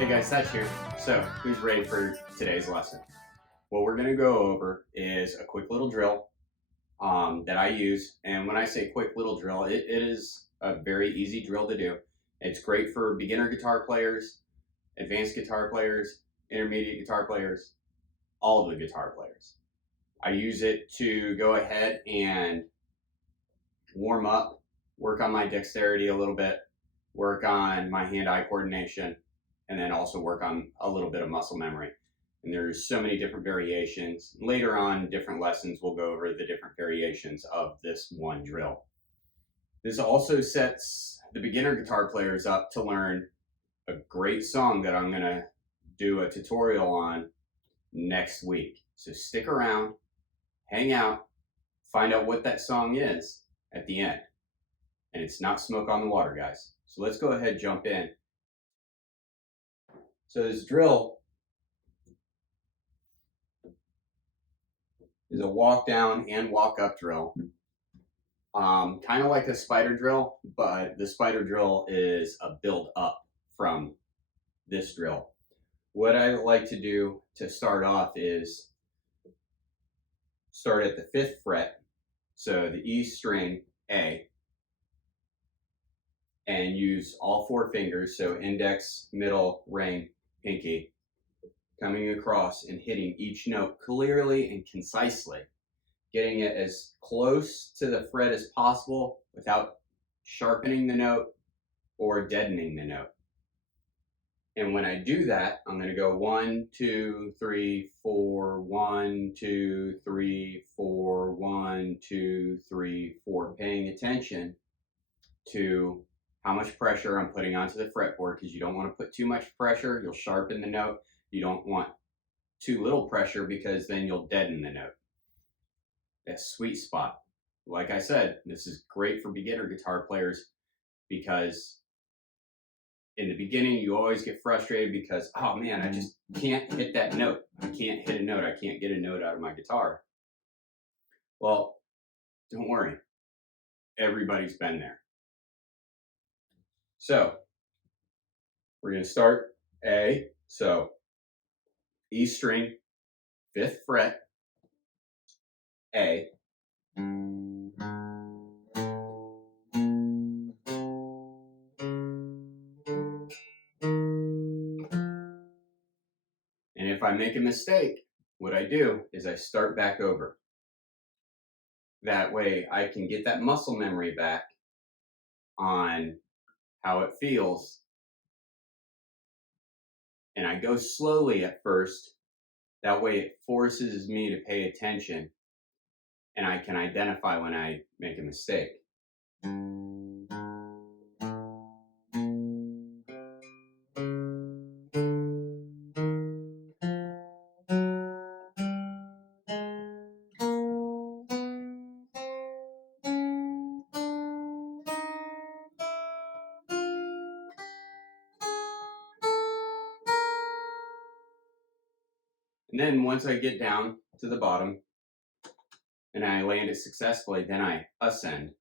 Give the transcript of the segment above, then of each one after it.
Hey guys, Satch here. So, who's ready for today's lesson? What we're going to go over is a quick little drill that I use. And when I say quick little drill, it is a very easy drill to do. It's great for beginner guitar players, advanced guitar players, intermediate guitar players, all of the guitar players. I use it to go ahead and warm up, work on my dexterity a little bit, work on my hand-eye coordination, and then also work on a little bit of muscle memory. And there's so many different variations. Later on, different lessons, we'll go over the different variations of this one drill. This also sets the beginner guitar players up to learn a great song that I'm gonna do a tutorial on next week. So stick around, hang out, find out what that song is at the end. And it's not Smoke on the Water, guys. So let's go ahead and jump in. So this drill is a walk down and walk up drill. Kind of like a spider drill, but the spider drill is a build up from this drill. What I like to do to start off is start at the 5th fret, so the E string A, and use all 4 fingers, so index, middle, ring, pinky, coming across and hitting each note clearly and concisely, getting it as close to the fret as possible without sharpening the note or deadening the note. And when I do that, I'm going to go 1, 2, 3, 4, 1, 2, 3, 4, 1, 2, 3, 4, paying attention to how much pressure I'm putting onto the fretboard, because you don't want to put too much pressure, you'll sharpen the note. You don't want too little pressure, because then you'll deaden the note. That sweet spot. Like I said, this is great for beginner guitar players, because in the beginning you always get frustrated because, oh man, I just can't hit that note. I can't hit a note. I can't get a note out of my guitar. Well, don't worry. Everybody's been there. So we're going to start A. So E string, 5th fret, A. And if I make a mistake, what I do is I start back over. That way I can get that muscle memory back on how it feels. And I go slowly at first. That way it forces me to pay attention, and I can identify when I make a mistake. And then once I get down to the bottom and I land it successfully, then I ascend.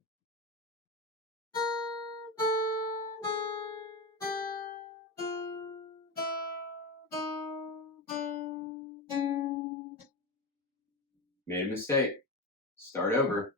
Made a mistake. Start over.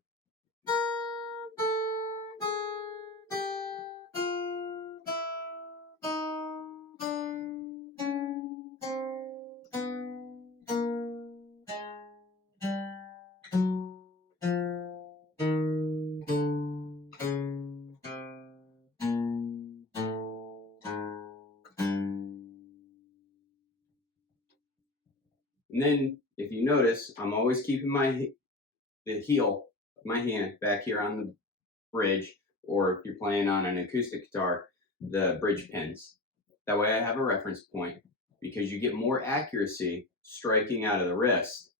And then, if you notice, I'm always keeping the heel of my hand back here on the bridge, or if you're playing on an acoustic guitar, the bridge pins. That way I have a reference point, because you get more accuracy striking out of the wrist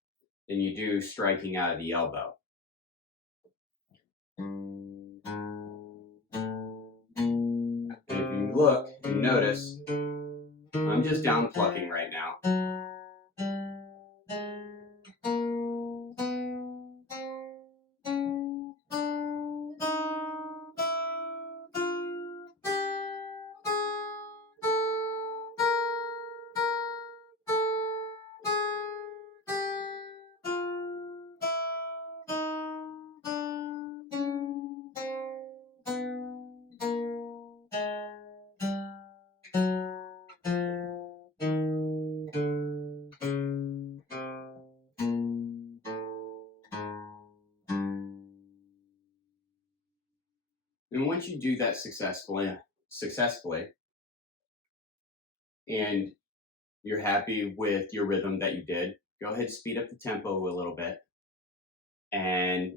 than you do striking out of the elbow. And if you look and notice, I'm just down plucking right now. do that successfully, and you're happy with your rhythm that you did, go ahead and speed up the tempo a little bit. And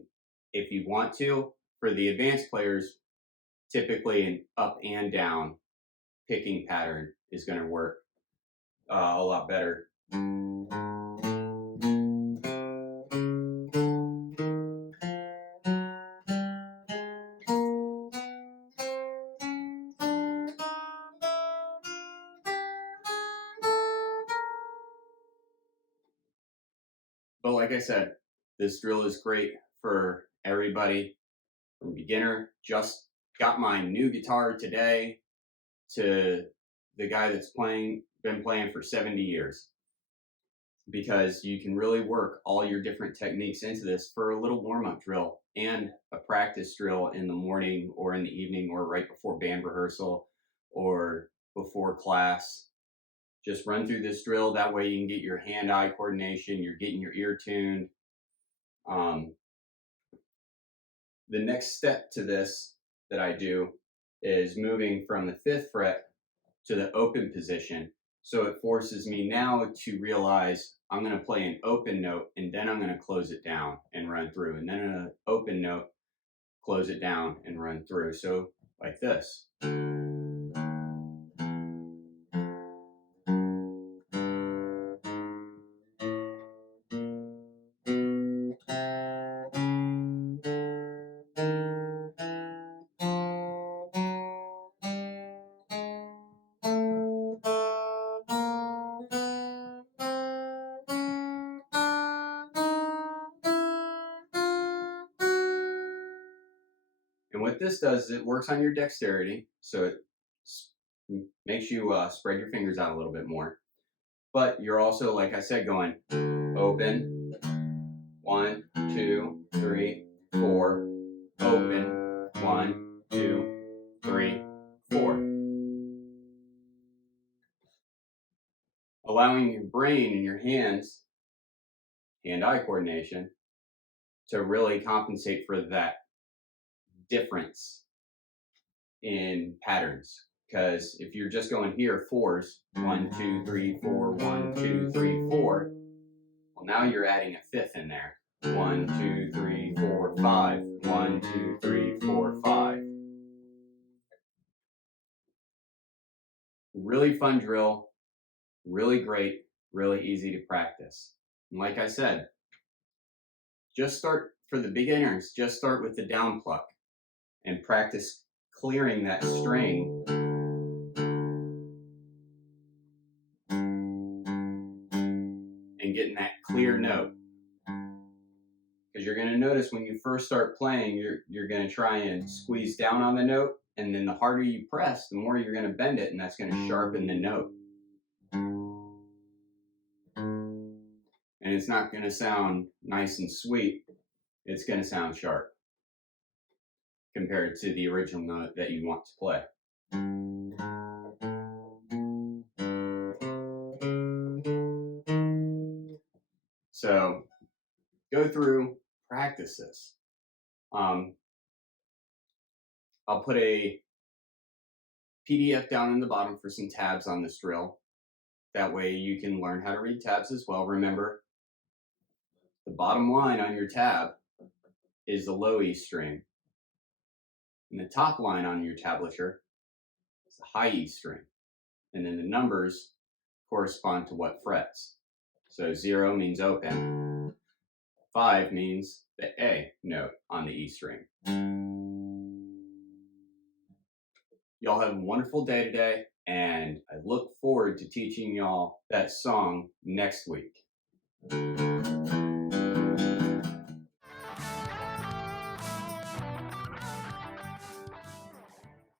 if you want to, for the advanced players, typically an up and down picking pattern is going to work a lot better. But like I said, this drill is great for everybody from beginner, just got my new guitar today, to the guy that's been playing for 70 years. Because you can really work all your different techniques into this for a little warm-up drill and a practice drill in the morning or in the evening or right before band rehearsal or before class. Just run through this drill. That way you can get your hand-eye coordination, you're getting your ear tuned. The next step to this that I do is moving from the 5th fret to the open position. So it forces me now to realize I'm going to play an open note and then I'm going to close it down and run through. And then an open note, close it down and run through. So like this. And what this does is it works on your dexterity, so it makes you spread your fingers out a little bit more. But you're also, like I said, going open, 1, 2, 3, 4, open, 1, 2, 3, 4. Allowing your brain and your hands, hand-eye coordination, to really compensate for that difference in patterns. Because if you're just going here, 4s, 1, 2, 3, 4, 1, 2, 3, 4, well, now you're adding a 5th in there. 1, 2, 3, 4, 5. 1, 2, 3, 4, 5. Really fun drill, really great, really easy to practice. And like I said, just start, for the beginners, just start with the down pluck and practice clearing that string and getting that clear note. Because you're going to notice when you first start playing, you're going to try and squeeze down on the note, and then the harder you press, the more you're going to bend it, and that's going to sharpen the note. And it's not going to sound nice and sweet, it's going to sound sharp compared to the original note that you want to play. So go through, practice this. I'll put a PDF down in the bottom for some tabs on this drill. That way you can learn how to read tabs as well. Remember, the bottom line on your tab is the low E string. And the top line on your tablature is the high E string. And then the numbers correspond to what frets. So 0 means open. 5 means the A note on the E string. Y'all have a wonderful day today, and I look forward to teaching y'all that song next week.